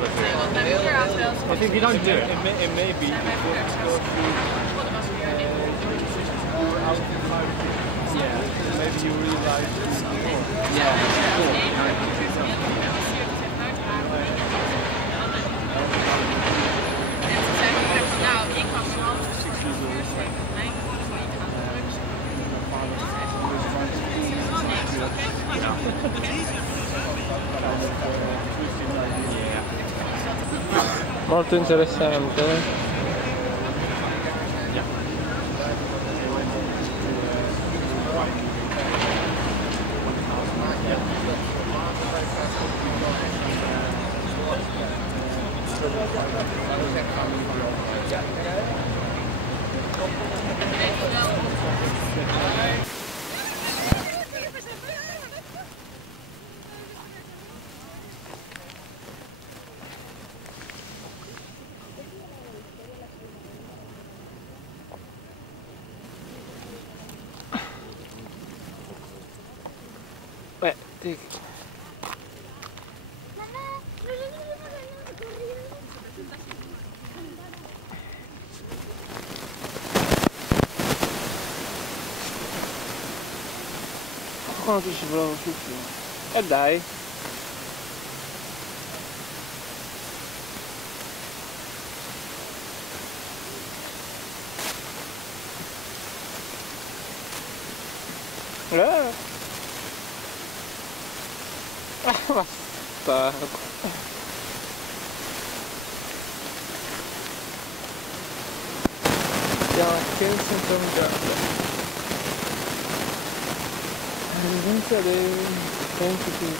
got to do. I think if you don't do it, it may be because yeah, maybe you realize it's more. Molto interessante. Quanto ci provo tutti? E dai! Bastardo! Siamo a Kensington Gardens. Residenza dei Kensington.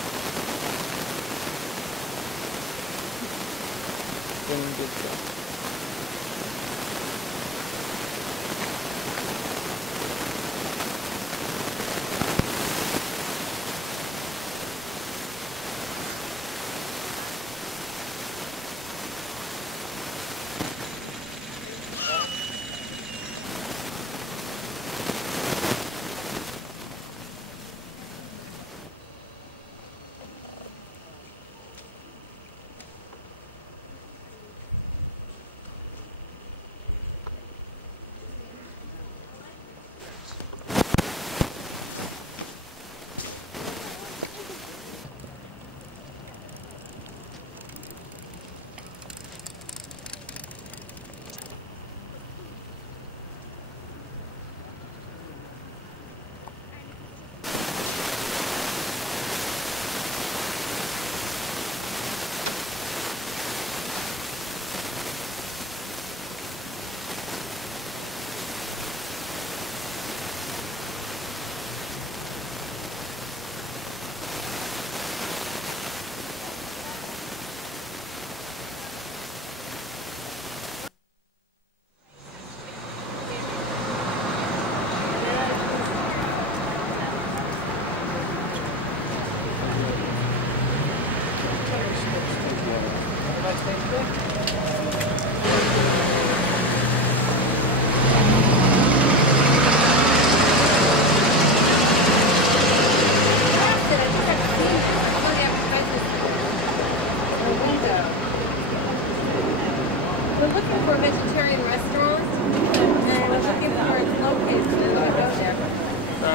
We're looking for a vegetarian restaurant, and we're looking for its location, and we'll go there.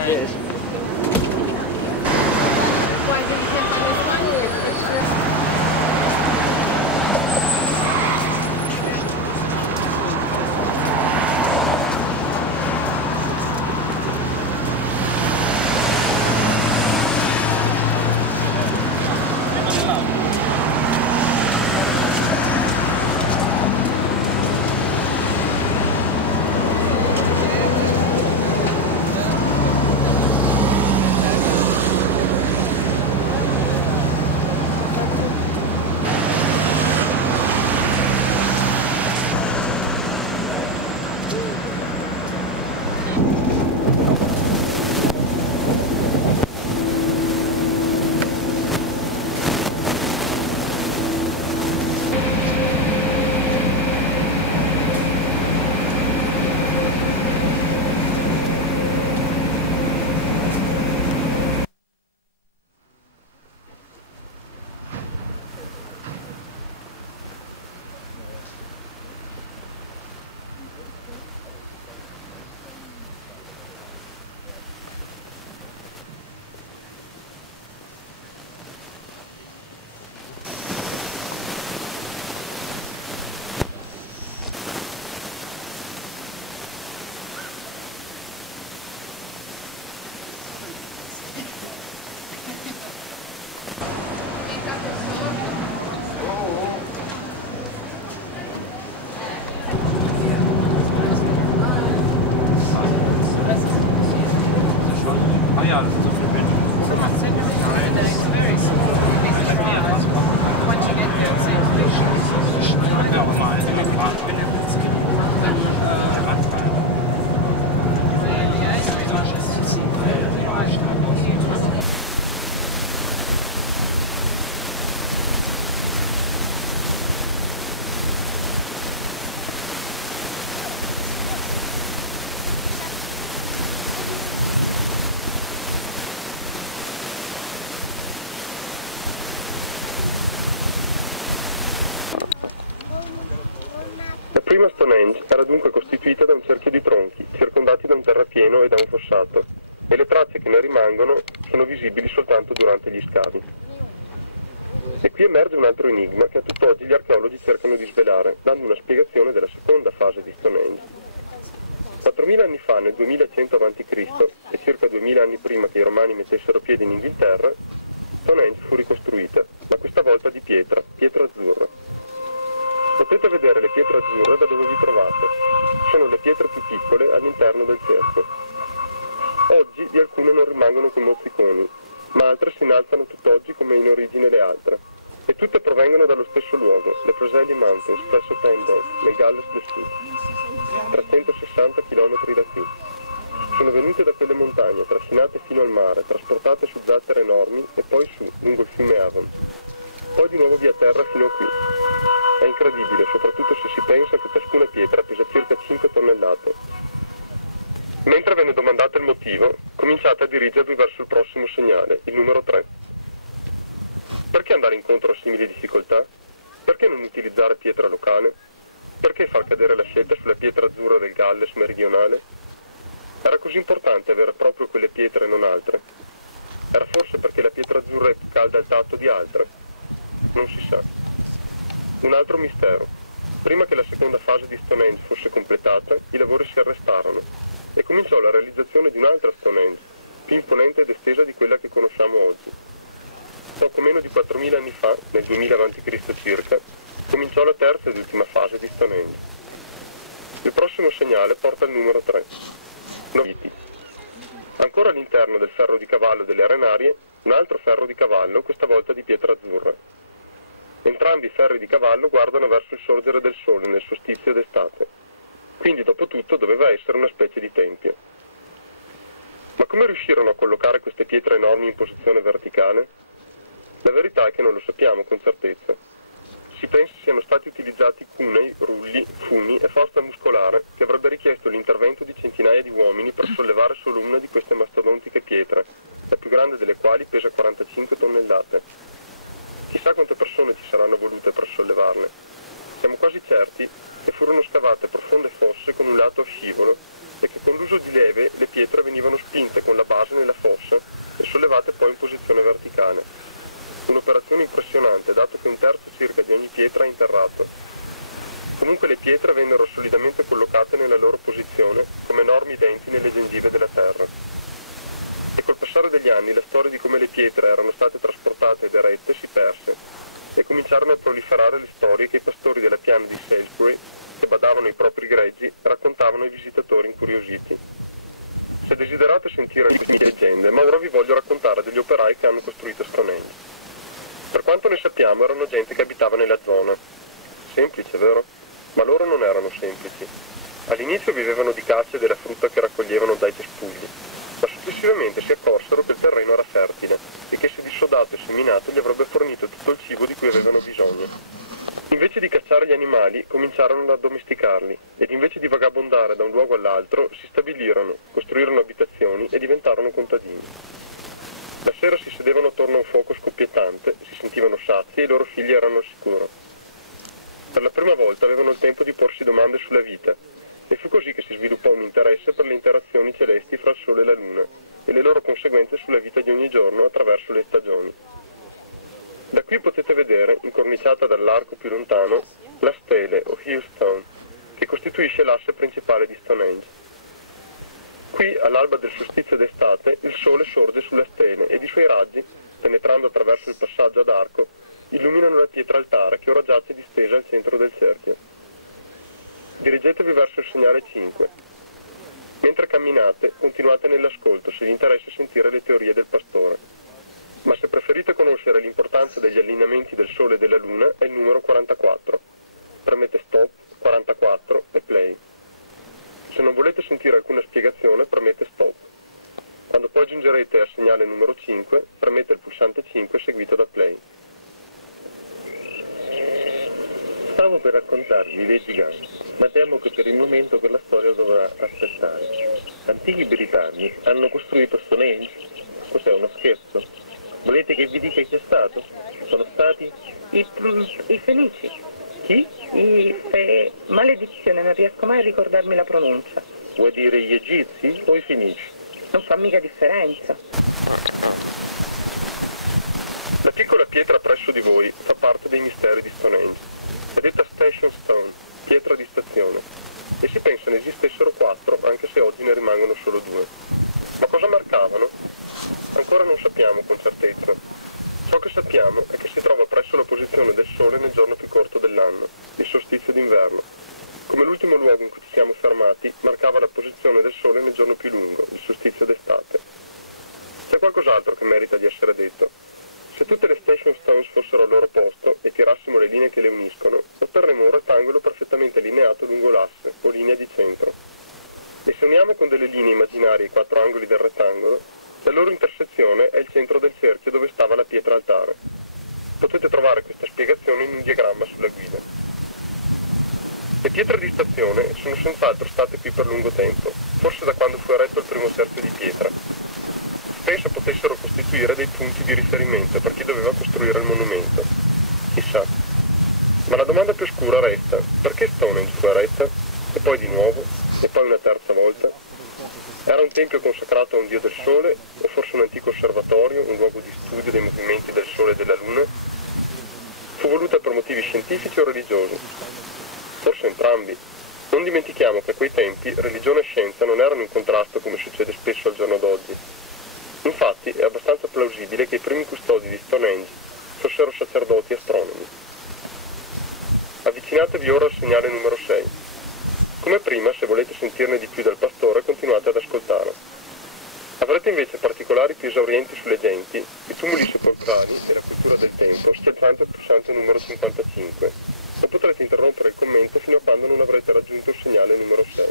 Yes. Why did you pick on this one? Your pictures? ja, das ist so verbindlich. Ja, aber mal in den Park. La prima Stonehenge era dunque costituita da un cerchio di tronchi, circondati da un terrapieno e da un fossato, e le tracce che ne rimangono sono visibili soltanto durante gli scavi. E qui emerge un altro enigma che a tutt'oggi gli archeologi cercano di svelare, dando una spiegazione della seconda fase di Stonehenge. 4.000 anni fa, nel 2100 a.C., e circa 2.000 anni prima che i Romani mettessero piede in Inghilterra, Stonehenge fu ricostruita, ma questa volta di pietra azzurra. Potete vedere le pietre azzurre da dove vi trovate. Sono le pietre più piccole all'interno del cerchio. Oggi di alcune non rimangono che mozziconi, ma altre si innalzano tutt'oggi come in origine le altre. E tutte provengono dallo stesso luogo, le Froselli Mountains, presso Pendle, nel Galles del Sud, 360 km da qui. Sono venute da quelle montagne, trascinate fino al mare, trasportate su zattere enormi e poi su, lungo il fiume Avon. Poi di nuovo via terra fino a qui. È incredibile, soprattutto se si pensa che ciascuna pietra pesa circa 5 tonnellate. Mentre ve ne domandate il motivo, cominciate a dirigervi verso il prossimo segnale, il numero 3. Perché andare incontro a simili difficoltà? Perché non utilizzare pietra locale? Perché far cadere la scelta sulla pietra azzurra del Galles meridionale? Era così importante avere proprio quelle pietre e non altre? Era forse perché la pietra azzurra è più calda al tatto di altre? Non si sa. Un altro mistero. Prima che la seconda fase di Stonehenge fosse completata, i lavori si arrestarono e cominciò la realizzazione di un'altra Stonehenge, più imponente ed estesa di quella che conosciamo oggi. Poco meno di 4.000 anni fa, nel 2000 a.C. circa, cominciò la terza ed ultima fase di Stonehenge. Il prossimo segnale porta il numero 3. Noviti. Ancora all'interno del ferro di cavallo delle arenarie, un altro ferro di cavallo, questa volta di pietra azzurra. Entrambi i ferri di cavallo guardano verso il sorgere del sole nel solstizio d'estate. Quindi, dopo tutto, doveva essere una specie di tempio. Ma come riuscirono a collocare queste pietre enormi in posizione verticale? La verità è che non lo sappiamo con certezza. Si pensa siano stati utilizzati cunei, rulli, funi e forza muscolare che avrebbe richiesto l'intervento di centinaia di uomini per sollevare solo una di queste mastodontiche pietre, la più grande delle quali pesa 45 tonnellate. Chissà quante persone ci saranno volute per sollevarle. Siamo quasi certi che furono scavate profonde fosse con un lato a scivolo e che con l'uso di leve le pietre venivano spinte con la base nella fossa e sollevate poi in posizione verticale. Un'operazione impressionante, dato che un terzo circa di ogni pietra è interrato. Comunque le pietre vennero solidamente collocate nella loro posizione come enormi denti nelle gengive della terra. E col passare degli anni la storia di come le pietre erano state trasportate ed erette si perse e cominciarono a proliferare le storie che i pastori della piana di Salisbury, che badavano ai propri greggi, raccontavano ai visitatori incuriositi. Se desiderate sentire le leggende, ma ora vi voglio raccontare degli operai che hanno costruito Stonehenge. Per quanto ne sappiamo erano gente che abitava nella zona. Semplice, vero? Ma loro non erano semplici. All'inizio vivevano di caccia e della frutta che raccoglievano dai cespugli, ma successivamente si accorsero che il terreno era fertile e che se dissodato e seminato gli avrebbe fornito tutto il cibo di cui avevano bisogno. Invece di cacciare gli animali, cominciarono ad addomesticarli ed invece di vagabondare da un luogo all'altro, si stabilirono, costruirono abitazioni e diventarono contadini. La sera si sedevano attorno a un fuoco scoppiettante, si sentivano sazi e i loro figli erano al sicuro. Per la prima volta avevano il tempo di porsi domande sulla vita e fu così che si sviluppò un interesse per le interazioni celesti fra il Sole e la Luna e le loro conseguenze sulla vita di ogni giorno attraverso le stagioni. Da qui potete vedere, incorniciata dall'arco più lontano, la stele o Hillstone, che costituisce l'asse principale di Stonehenge. Qui, all'alba del solstizio d'estate, il sole sorge sulla stele ed i suoi raggi, penetrando attraverso il passaggio ad arco, illuminano la pietra altare che ora giace distesa al centro del cerchio. Dirigetevi verso il segnale 5. Mentre camminate, continuate nell'ascolto se vi interessa sentire le teorie del pastore. Ma se preferite conoscere l'importanza degli allineamenti del Sole e della Luna, è il numero 44. Premete stop, 44 e play. Se non volete sentire alcuna spiegazione, premete stop. Quando poi giungerete al segnale numero 5, premete il pulsante 5 seguito da play. Stavo per raccontarvi dei giganti, ma temo che per il momento quella storia dovrà aspettare. Antichi britanni hanno costruito Stonehenge? Cos'è, uno scherzo? Volete che vi dica chi è stato? Sono stati I Fenici. chi? Maledizione, non riesco mai a ricordarmi la pronuncia. Vuoi dire gli egizi o i fenici? Non fa mica differenza. La piccola pietra presso di voi fa parte dei misteri di Stonehenge. È detta Station Stone, pietra di stazione, e si pensa ne esistessero 4, anche se oggi ne rimangono solo 2. Ma cosa marcavano? Ancora non sappiamo con certezza. Ciò che sappiamo è che si trova presso la posizione del Sole nel giorno più corto dell'anno, il solstizio d'inverno. Come l'ultimo luogo in cui ci siamo fermati, marcava la posizione del Sole nel giorno più lungo, il solstizio d'estate. C'è qualcos'altro che merita di essere detto. Se tutte le Station Stones fossero al loro posto e tirassimo le linee che le uniscono, otterremo un rettangolo perfettamente allineato lungo l'asse, o linea di centro. E se uniamo con delle linee immaginarie i 4 angoli del rettangolo, la loro intersezione è il centro del cerchio dove stava la pietra altare. Potete trovare questa spiegazione in un diagramma sulla guida. Le pietre di stazione sono senz'altro state qui per lungo tempo, forse da quando fu eretto il primo cerchio di pietra. Pensa potessero costituire dei punti di riferimento per chi doveva costruire il monumento. Chissà. Ma la domanda più oscura resta: perché Stonehenge fu eretta? E poi di nuovo? E poi una terza volta? Era un tempio consacrato a un dio del Sole? O forse un antico osservatorio, un luogo di studio dei movimenti del Sole e della Luna? Fu voluta per motivi scientifici o religiosi? Forse entrambi. Non dimentichiamo che a quei tempi religione e scienza non erano in contrasto come succede spesso al giorno d'oggi. Infatti è abbastanza plausibile che i primi custodi di Stonehenge fossero sacerdoti astronomi. Avvicinatevi ora al segnale numero 6. Come prima, se volete sentirne di più dal pastore, continuate ad ascoltare. Avrete invece particolari più esaurienti sulle genti, i tumuli sepolcrali e la cultura del tempo, schiacciando il pulsante numero 55, o potrete interrompere il commento fino a quando non avrete raggiunto il segnale numero 6.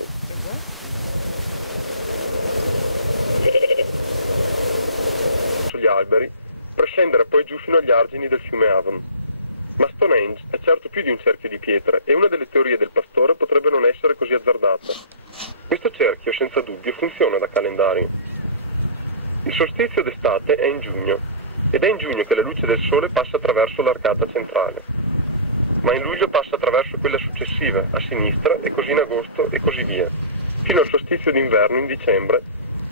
Sugli alberi, per scendere poi giù fino agli argini del fiume Avon. Ma Stonehenge è certo più di un cerchio di pietre e una delle teorie del pastore potrebbe non essere così azzardata. Questo cerchio, senza dubbio, funziona da calendario. Il solstizio d'estate è in giugno, ed è in giugno che la luce del sole passa attraverso l'arcata centrale. Ma in luglio passa attraverso quella successiva, a sinistra, e così in agosto e così via, fino al solstizio d'inverno in dicembre,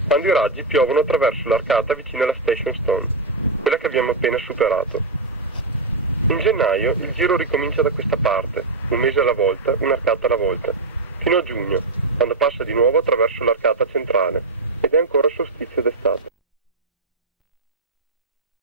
quando i raggi piovono attraverso l'arcata vicino alla Station Stone, quella che abbiamo appena superato. In gennaio il giro ricomincia da questa parte, un mese alla volta, un'arcata alla volta, fino a giugno, quando passa di nuovo attraverso l'arcata centrale, ed è ancora solstizio d'estate.